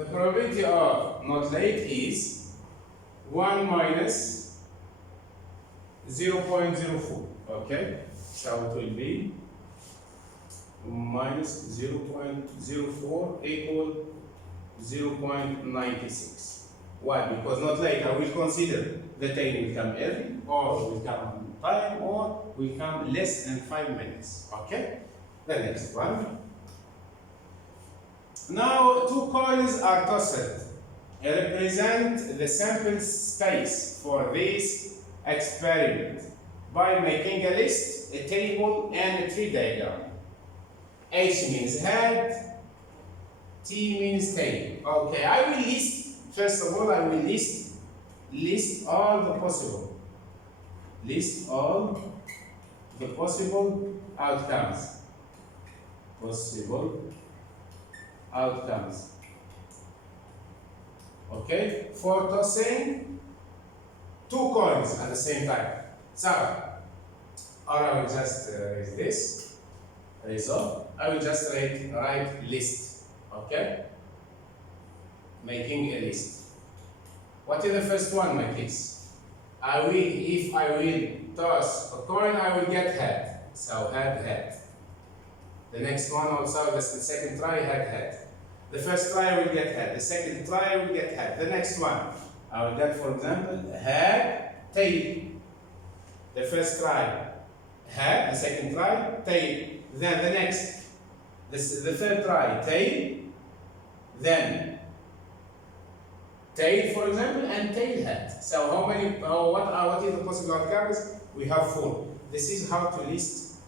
the probability of not late is 1 minus 0.04. Okay, so it will be minus 0.04 equal 0.96. Why? Because not late, I will consider the train will come early, or will come on time, or will come less than 5 minutes. Okay? The next one. Now, two coins are tossed. Represent the sample space for this experiment by making a list, a table, and a tree diagram. H means head, T means tail. Okay, I will list, first of all, I will list all the possible. List all the possible outcomes. Possible outcomes. Okay, for tossing two coins at the same time. So, or I will just raise this, raise off. I will just write list. Okay, making a list. What is the first one, my kids? If I will toss a coin, I will get head. So head. The next one also, the second try, head. The first try I will get head. The second try I will get head. The next one, I will get, for example, head, tail. The first try, head. The second try, tail. Then the next, the third try, tail. Then tail, for example, and tail head. So what is the possible outcomes? We have 4. This is how to list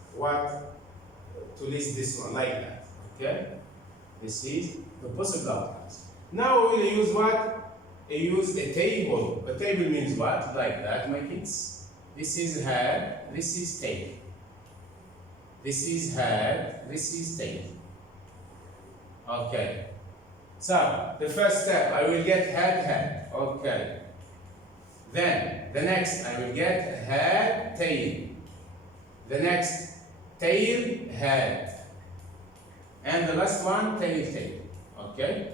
this one like that. Okay? This is the possible outcomes. Now we will use what? Use a table. A table means what? Like that, my kids. This is head, this is tail. This is head, this is tail. Okay. So, the first step, I will get head. Okay. Then, the next, I will get head, tail. The next, tail, head. And the last one, tail. Okay?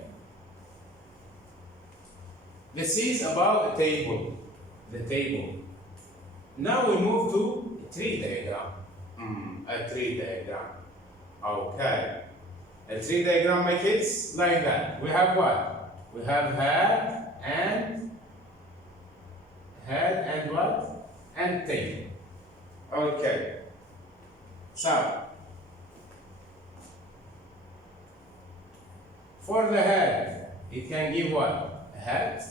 This is about the table. The table. Now we move to a tree diagram. A tree diagram. Okay. A tree diagram, my kids, like that. We have what? We have head and what? And tail. Okay. So, for the head, it can give what? Head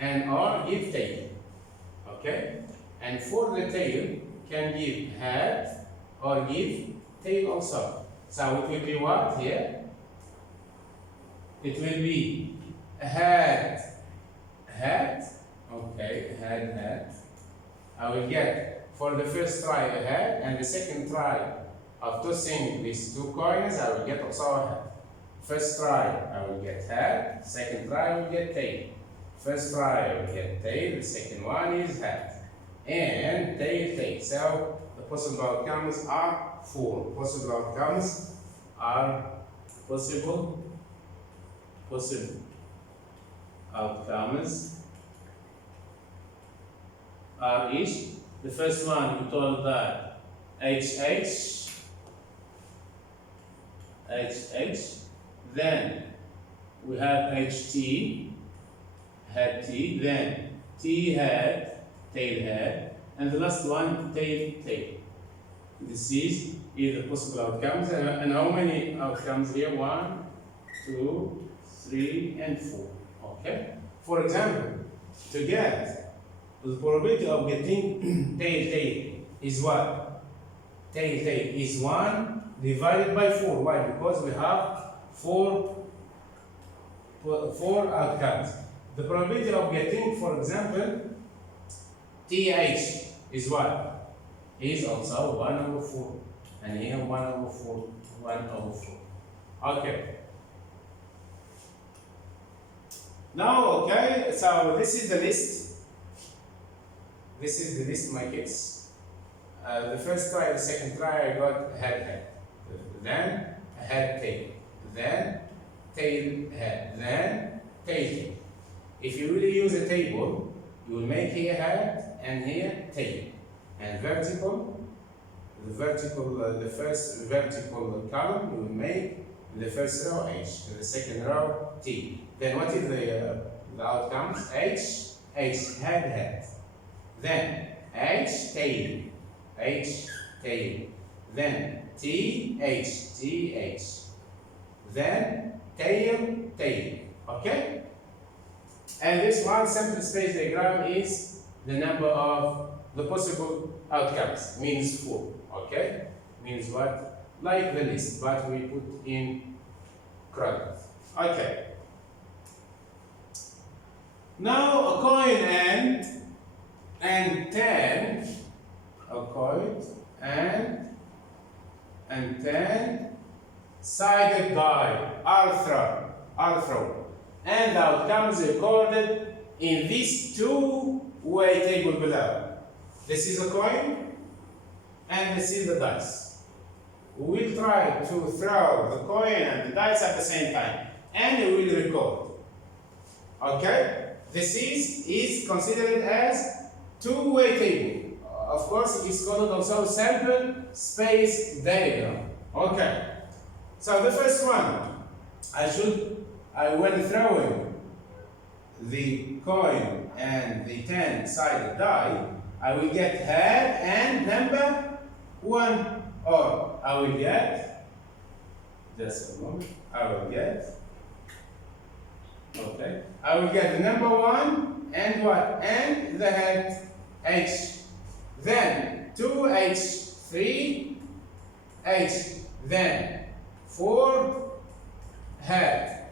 and or give tail. Okay? And for the tail, can give head or give tail also. So it will be what here? It will be head. Okay, head. I will get for the first try a head, and the second try of tossing these two coins, I will get also a head. First try, I will get head. Second try, I will get tail. First try, I will get tail. The second one is head. And tail. So the possible outcomes are 4. Possible outcomes are possible outcomes are each. The first one we told that HH. Then we have HT, head T. Then T head, tail head, and the last one tail. This is the possible outcomes. And how many outcomes here? 1, 2, 3, and 4. Okay. For example, to get the probability of getting tail is what? Tail is 1 divided by 4. Why? Because we have 4 outcomes. The probability of getting, for example, TH is what? Is also 1/4. And here 1/4. Okay. Now, okay, so this is the list. This is the list, my kids. The first try, the second try, I got head. Then head, tail. Then tail head, then tail. If you really use a table, you will make here head and here tail. And vertical, the first vertical column you will make the first row H, the second row T. Then what is the outcomes? H head. Then H tail, then T H, then tail. Okay? And this one simple space diagram is the number of the possible outcomes, means 4. Okay? Means what? Like the list, but we put in columns. Okay. Now a coin and 10, a coin and 10 sided die are thrown, and the outcomes recorded in this two-way table below. This is a coin and this is the dice. We will try to throw the coin and the dice at the same time, and we will record. Okay? This is considered as two-way table. Of course, it is called also sample space diagram. Okay. So the first one, when throwing the coin and the 10-sided die, I will get head and number 1, or I will get, just a moment, I will get the number 1 and what? And the head H. Then 2H, 3H, then 4 head,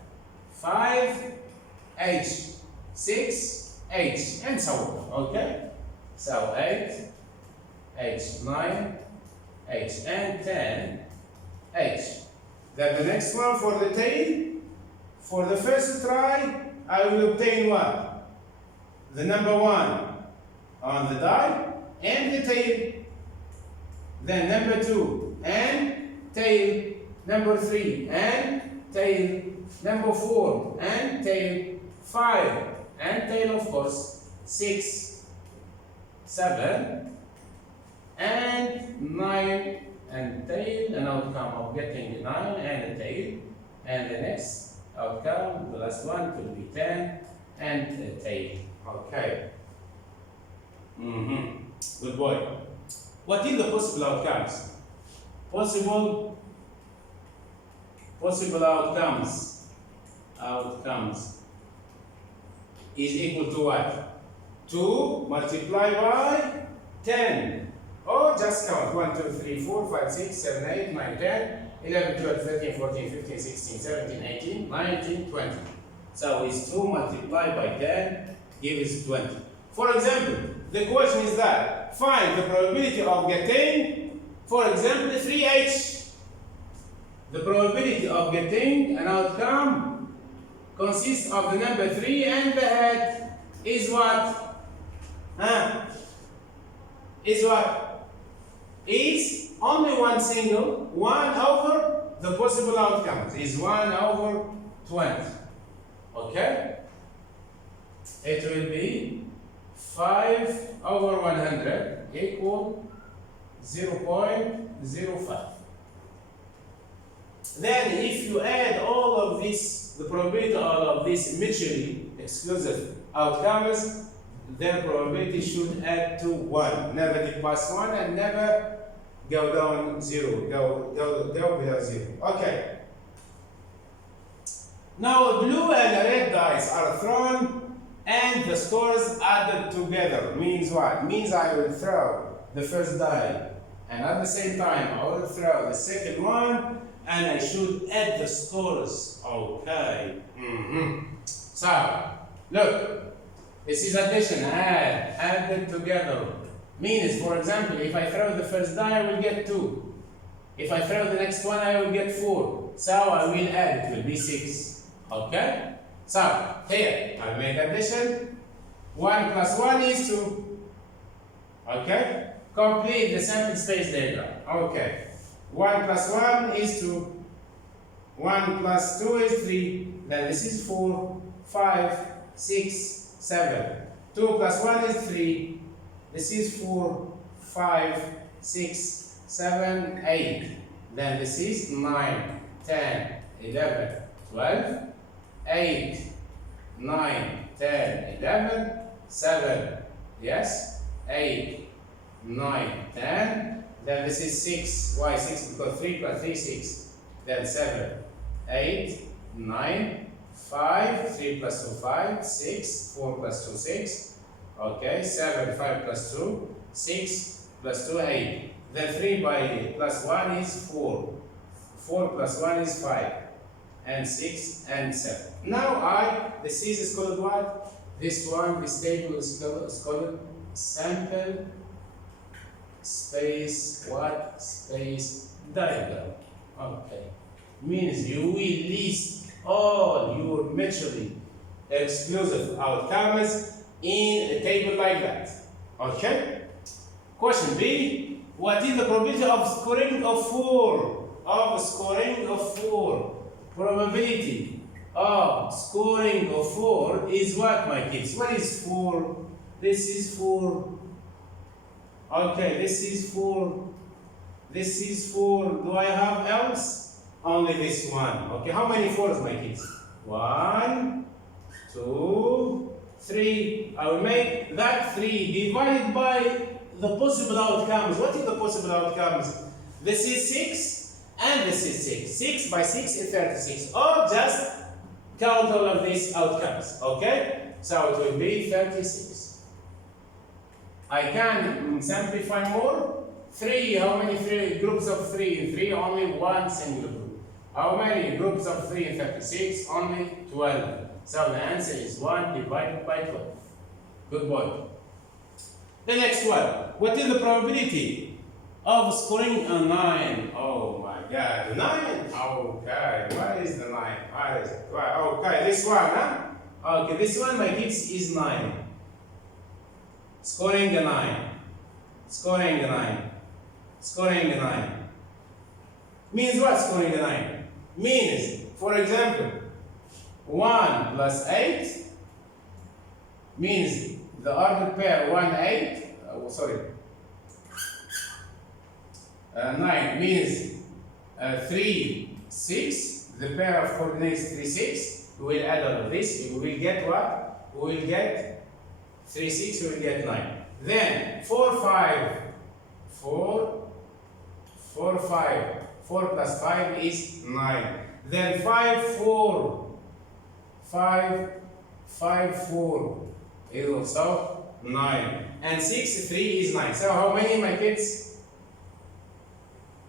5H, 6H, and so on. Okay? So 8H, 9H, and 10H. Then the next one for the tail. For the first try, I will obtain what? The number 1 on the die and the tail. Then number 2 and tail. Number 3 and tail. Number 4 and tail. 5 and tail, of course. 6, 7 and 9 and tail. An outcome of getting 9 and a tail. And the next outcome, the last one, will be 10 and a tail. Okay. Good boy. What is the possible outcomes? Possible outcomes is equal to what? 2 multiplied by 10. Or just count 1, 2, 3, 4, 5, 6, 7, 8, 9, 10, 11, 12, 13, 14, 15, 16, 17, 18, 19, 20. So it's 2 multiplied by 10 gives 20. For example, the question is that find the probability of getting, for example, 3H. The probability of getting an outcome consists of the number 3 and the head is what? Is only one single, 1 over the possible outcomes is 1 over 20. Okay? It will be 5 over 100 equal 0.05. Then if you add all of this, the probability of all of these mutually exclusive outcomes, their probability should add to 1. Never pass 1 and never go down 0. Go below 0. Okay. Now blue and red dice are thrown and the scores added together. Means what? Means I will throw the first die and at the same time I will throw the second one and I should add the scores. Okay. So, look. This is addition, add them together. Means, for example, if I throw the first die, I will get 2. If I throw the next one, I will get 4. So I will add, it will be 6. Okay? So, here, I'll make addition. 1 plus 1 is 2. Okay? Complete the sample space diagram. Okay. 1 plus 1 is 2. 1 plus 2 is 3. Then this is 4, 5, 6, 7. 2 plus 1 is 3. This is 4, 5, 6, 7, 8. Then this is 9, 10, 11, 12, 8, 9, 10, 11, 7. Yes? 8, 9, 10. Then this is 6. Why 6? Because 3 plus 3 is 6. Then 7, 8, 9, 5, 3 plus 2, 5, 6, 4 plus 2, 6. Okay, 7, 5 plus 2, 6 plus 2, 8. Then 3 by plus 1 is 4. 4 plus 1 is 5. And 6 and 7. Now this is called what? This table is called sample space what? Space diagram. Okay. Means you will list all your mutually exclusive outcomes in a table like that. Okay? Question B. What is the probability of scoring of 4? Probability of scoring of 4 is what, my kids? What is 4? This is 4. Okay, this is 4. This is 4. Do I have else? Only this one. Okay, how many 4s, my kids? 1, 2, 3. I will make that 3 divided by the possible outcomes. What is the possible outcomes? This is 6. And this is 6. 6 by 6 is 36. Or just count all of these outcomes. Okay? So it will be 36. I can simplify more. 3. How many groups of 3 in 3? Only one single group. How many groups of 3 in 36? Only 12. So the answer is 1 divided by 12. Good boy. The next one. What is the probability of scoring a 9? Oh my God, 9? Okay, what is the 9? What is it? Okay, this one, huh? Okay, this one, my kids, is 9. Scoring a 9. Scoring a 9. Scoring a 9. Means what, scoring a 9? Means, for example, 1 plus 8 means the ordered pair 1, 8. 9 means 3, 6. The pair of coordinates 3, 6. We will add all of this. We will get what? We will get 3, 6. We will get 9. Then 4, 5. 4, 5. 4 plus 5 is 9. Then 5, 4. 5, 4 is also 9. And 6, 3 is 9. So how many, my kids?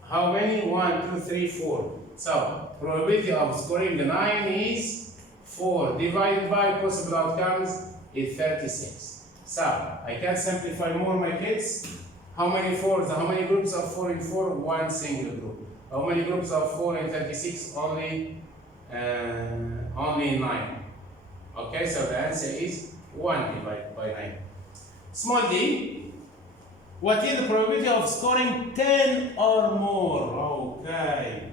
How many? 1, 2, 3, 4. So probability of scoring the 9 is 4 divided by possible outcomes is 36. So I can simplify more, my kids. How many 4s? How many groups of 4 in 4? One single group. How many groups of 4 in 36? Only 9. Okay, so the answer is 1 divided by 9. Small d. What is the probability of scoring 10 or more? Okay.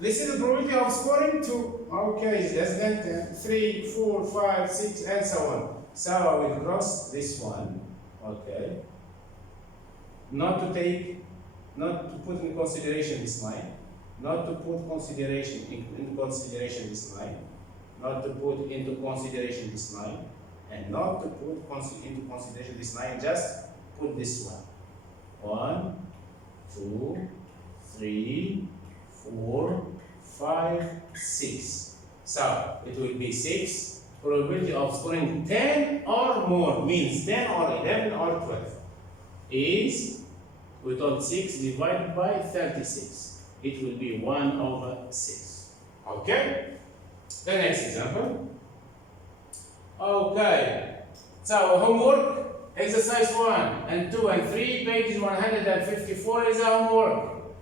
This is the probability of scoring 2. Okay, less than 10. 3, 4, 5, 6, and so on. So I will cross this one. Okay. Not to put in consideration this line. Not to put consideration in consideration this line. Not to put into consideration this line. And not to put into consideration this line. Just put this one. 1, 2, 3, 4, 5, 6. So it will be 6. Probability of scoring 10 or more means 10 or 11 or 12 is, we told 6 divided by 36. It will be 1 over 6. Okay? The next example. Okay. So homework. Exercise 1 and 2 and 3, pages 154 is a homework.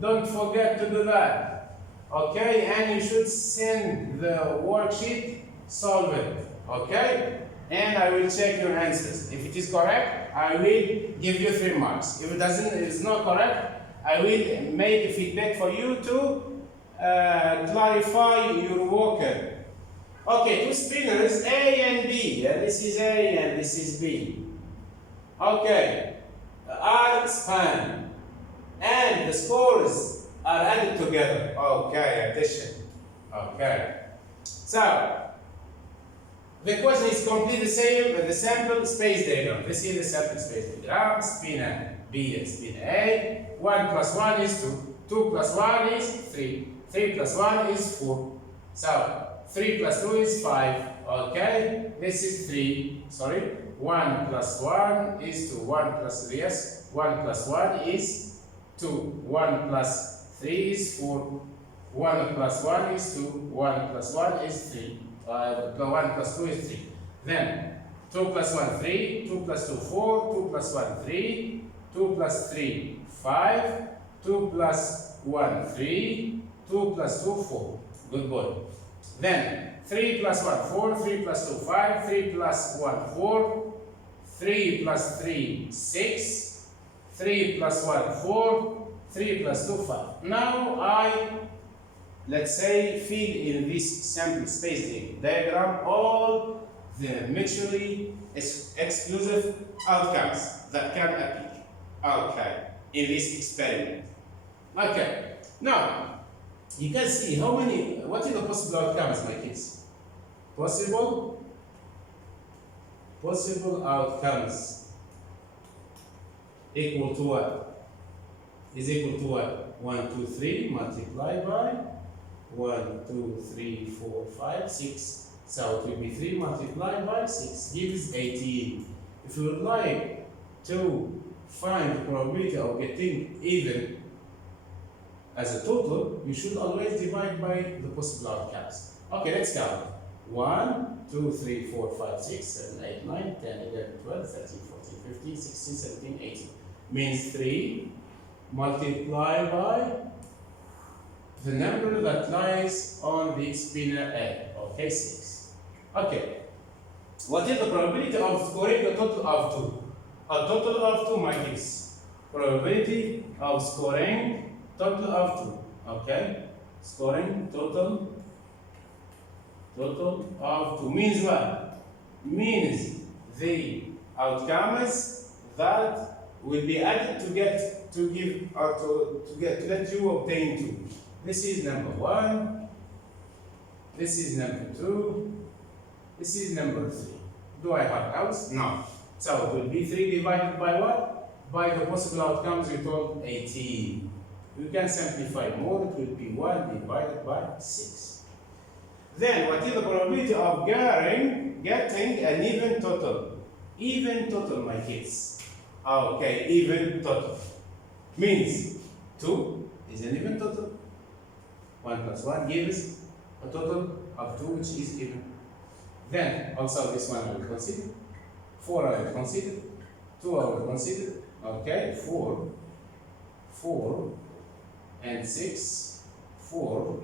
Don't forget to do that. Okay, and you should send the worksheet, solve it. Okay, and I will check your answers. If it is correct, I will give you 3 marks. If it is not correct, I will make a feedback for you to clarify your worker. Okay, two spinners A and B. This is A and this is B. Okay, are span and the scores are added together. Okay, addition. Okay, so the question is completely the same with the sample space diagram. This is the sample space diagram. Spinner B and spinner A. 1 plus 1 is 2. 2 plus 1 is 3. 3 plus 1 is 4. So 3 plus 2 is 5. Okay, this is 3. Sorry. 1 plus 1 is 2. 1 plus, yes, 1 plus 1 is 2. 1 plus 3 is 4. 1 plus 1 is 2. 1 plus 1 is 3. 1 plus 2 is 3. Then 2 plus 1, 3. 2 plus 2, 4. 2 plus 1, 3. 2 plus 3, 5. 2 plus 1, 3. 2 plus 2, 4. Good boy. Then 3 plus 1, 4. 3 plus 2, 5. 3 plus 1, 4. 3 plus 3, 6. 3 plus 1, 4. 3 plus 2, 5. Now let's say, fill in this sample space diagram all the mutually exclusive outcomes that can appear. Okay, in this experiment. Okay, now you can see what are the possible outcomes, my kids? Possible outcomes equal to what? Is equal to what? 1, 2, 3 multiplied by 1, 2, 3, 4, 5, 6. So it will be 3 multiplied by 6 gives 18. If you would like to find the probability of getting even as a total, you should always divide by the possible outcomes. Okay, let's count. 1, 2, 3, 4, 5, 6, 7, 8, 9, 10, 11, 12, 13, 14, 15, 16, 17, 18. Means 3 multiplied by the number that lies on the spinner A. Okay, 6. Okay. What is the probability of scoring a total of 2? A total of 2, my kids. Probability of scoring total of 2. Okay? Scoring total of 2 means what? Means the outcomes that will be added to let you obtain 2. This is number 1. This is number 2. This is number 3. Do I have counts? No. So it will be 3 divided by what? By the possible outcomes we told 18. We can simplify more. It will be 1 divided by 6. Then what is the probability of getting an even total? Even total, my kids. Okay, even total. Means 2 is an even total. 1 plus 1 gives a total of 2, which is even. Then also this one I will consider. 4 I will consider. 2 I will consider. Okay, 4 and 6, 4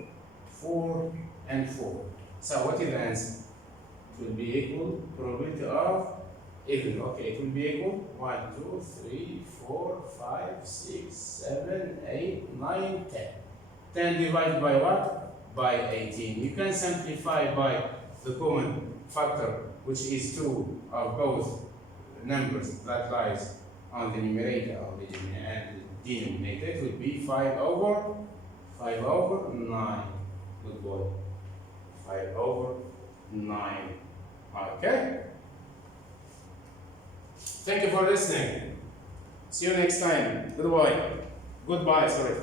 and 4. So what is the answer? It will be equal probability of even. Okay, it will be equal 1, 2, 3, 4, 5, 6, 7, 8, 9, 10. 10 divided by what? By 18. You can simplify by the common factor, which is 2 of both numbers that lies on the numerator and the denominator. It would be 5 over 9. Good boy. 5 over 9. Okay? Thank you for listening. See you next time. Goodbye. Sorry.